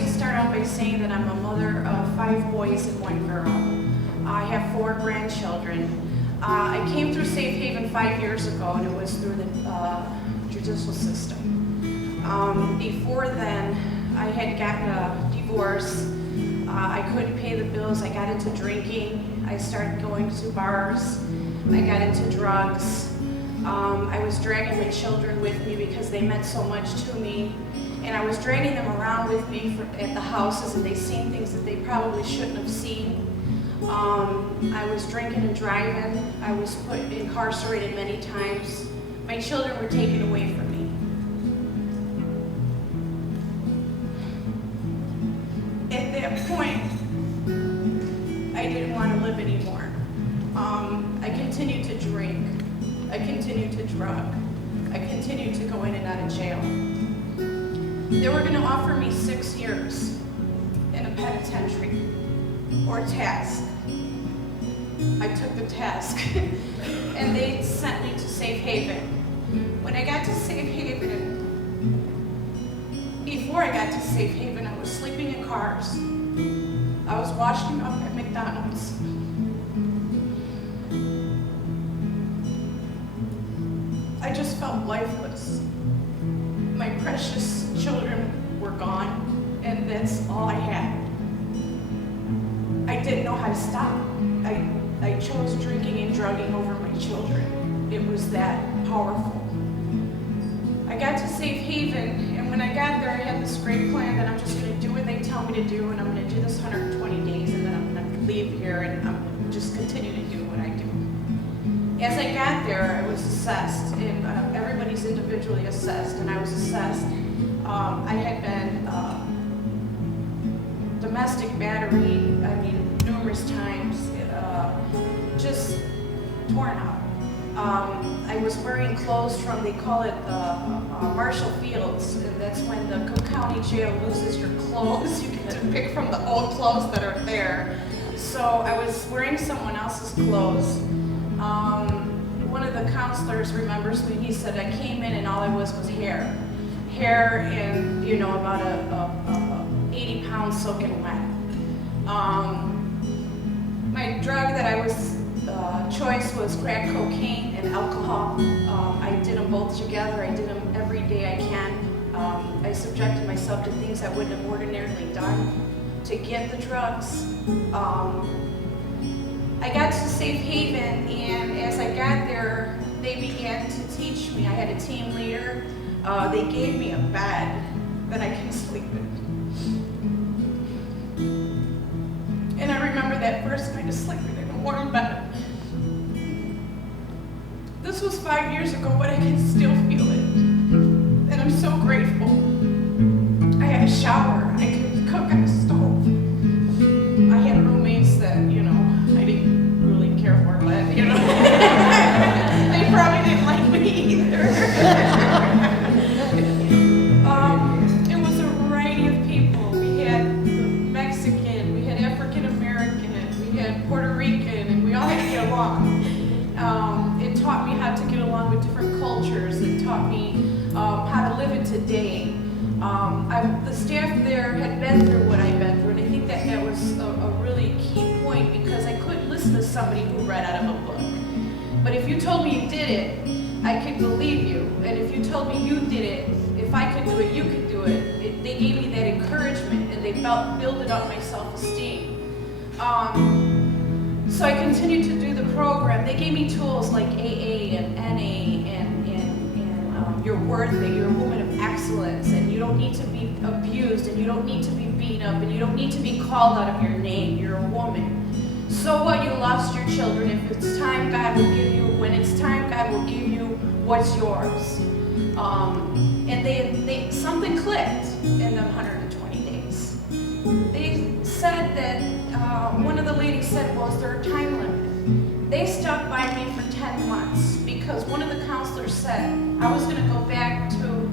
like to start out by saying that I'm a mother of 5 boys and 1 girl. I have 4 grandchildren. I came through Safe Haven 5 years ago, and it was through the judicial system. Before then, I had gotten a divorce. I couldn't pay the bills. I got into drinking. I started going to bars. I got into drugs. I was dragging my children with me because they meant so much to me. And I was dragging them around with me at the houses, and they seen things that they probably shouldn't have seen. I was drinking and driving. I was incarcerated many times. My children were taken away from me. At that point, I didn't want to live anymore. I continued to drink. I continued to drug. I continued to go in and out of jail. They were going to offer me 6 years in a penitentiary or task. I took the task and they sent me to Safe Haven. When I got to Safe Haven, before I got to Safe Haven, I was sleeping in cars. I was washing up at McDonald's. I just felt lifeless. My precious children were gone, and that's all I had. I didn't know how to stop. I chose drinking and drugging over my children. It was that powerful. I got to Safe Haven, and when I got there, I had this great plan that I'm just going to do what they tell me to do, and I'm going to do this 120 days, and then I'm going to leave here, and I'm going to just continue to do what I do. As I got there, I was assessed, and everybody's individually assessed, and I was assessed. I had been domestic battery, numerous times, just torn up. I was wearing clothes from, they call it Marshall Fields, and that's when the Cook County Jail loses your clothes. You get to pick from the old clothes that are there. So I was wearing someone else's clothes. One of the counselors remembers me. He said I came in and all I was hair. Hair and, about a 80 pounds soaking wet. My drug that I was choice was crack cocaine and alcohol. I did them both together. I did them every day I can. I subjected myself to things I wouldn't have ordinarily done to get the drugs. I got to Safe Haven, and as I got there, they began to teach me. I had a team leader. They gave me a bed that I can sleep in. And I remember that first night of sleeping in a warm bed. This was 5 years ago, but I can still feel it. And I'm so grateful. I had a shower. I could cook on a stove. I had roommates that, I didn't really care for, but, they probably didn't like me either. It was a variety of people. We had Mexican, we had African American, we had Puerto Rican, and we all had to get along. It taught me how to get along with different cultures. It taught me how to live it today. The staff there had been through what I'd been through, and I think that was a really key point, because I couldn't listen to somebody who read out of a book. But if you told me you did it, I could believe you. And if you told me you did it, if I could do it, you could do it. They gave me that encouragement, and they built up my self-esteem. So I continued to do the program. They gave me tools like AA and NA and you're worth it, you're a woman of excellence, and you don't need to be abused, and you don't need to be beat up, and you don't need to be called out of your name. You're a woman. So what? You lost your children. If it's time, God will give you, when it's time, God will give you what's yours. And they something clicked in them 120 days. They said that, one of the ladies said, well, is there a time limit? They stuck by me for 10 months because one of the counselors said I was going to go back to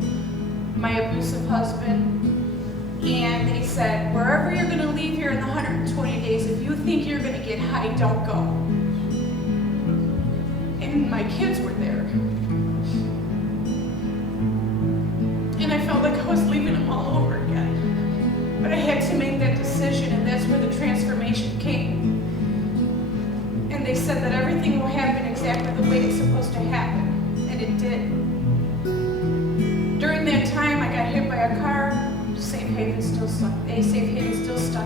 my abusive husband, and they said, wherever you're going to leave here in the 120 days, if you think you're going to get high, don't go. And my kids were there. And I felt like I was leaving them all over again. But I to happen, and it did. During that time, I got hit by a car. Safe Haven still stuck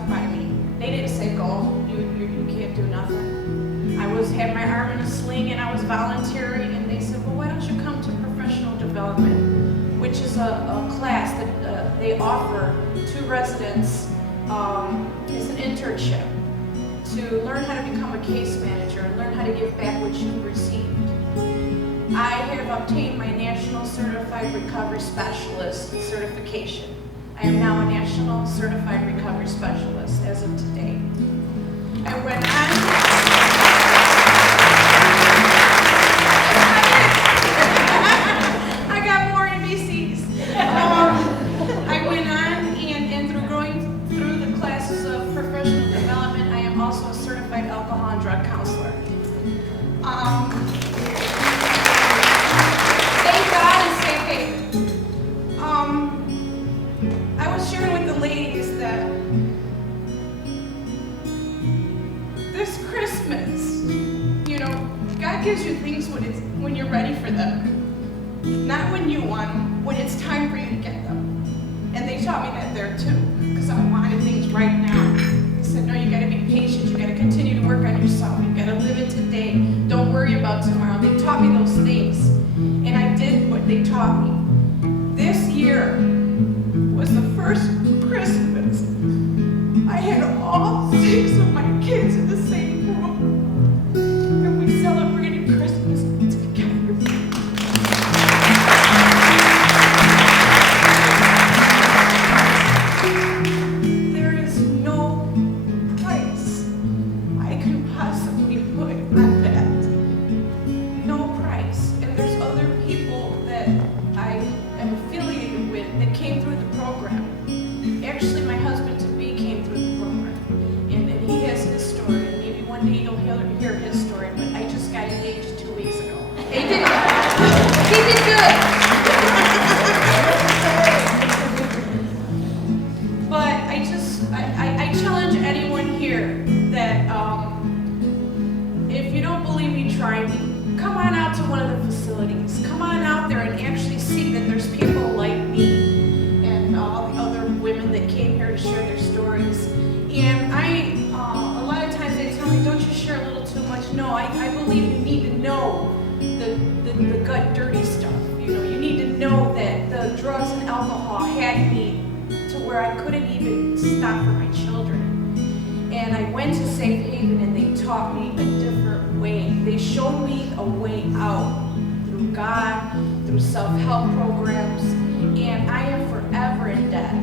by me. They didn't say, go, you can't do nothing. I had my arm in a sling and I was volunteering, and they said, well, why don't you come to professional development, which is a class that they offer to residents. It's an internship to learn how to become a case manager and learn how to give back what you've received. I have obtained my National Certified Recovery Specialist certification. I am now a National Certified Recovery Specialist as of today. And when I got more NBCs. I went on and through going through the classes of professional development, I am also a certified alcohol and drug counselor. Thank God and Safe Haven. I was sharing with the ladies that this Christmas, God gives you things when you're ready for them. Not when you want them, when it's time for you to get them. And they taught me that there too, because I wanted things right now. They said, no, you gotta be patient, you gotta continue to work on yourself, you gotta live it today, don't worry about tomorrow. They taught me those things, and I did what they taught me. This year was the first Christmas I had all 6 of my kids in the same room, and we celebrated Christmas together. There is no price I can possibly put on that. No price. And there's other people that I am affiliated with that came through the program. Actually, my husband-to-be came through the program, and he has his story, and maybe one day you'll hear his story, but I just got engaged 2 weeks ago. He did good. But I challenge anyone here that if you don't believe me, try me. Come on out to one of the facilities. Come on out there and actually see that there's people like me and all the other women that came here to share their stories. And a lot of times they tell me, don't you share a little too much? No, I believe you need to know the gut dirty stuff. You need to know that the drugs and alcohol had me to where I couldn't even stop for my children. And I went to Safe Haven and they taught me a different way. They showed me a way out through God, through self-help programs, and I am forever in debt.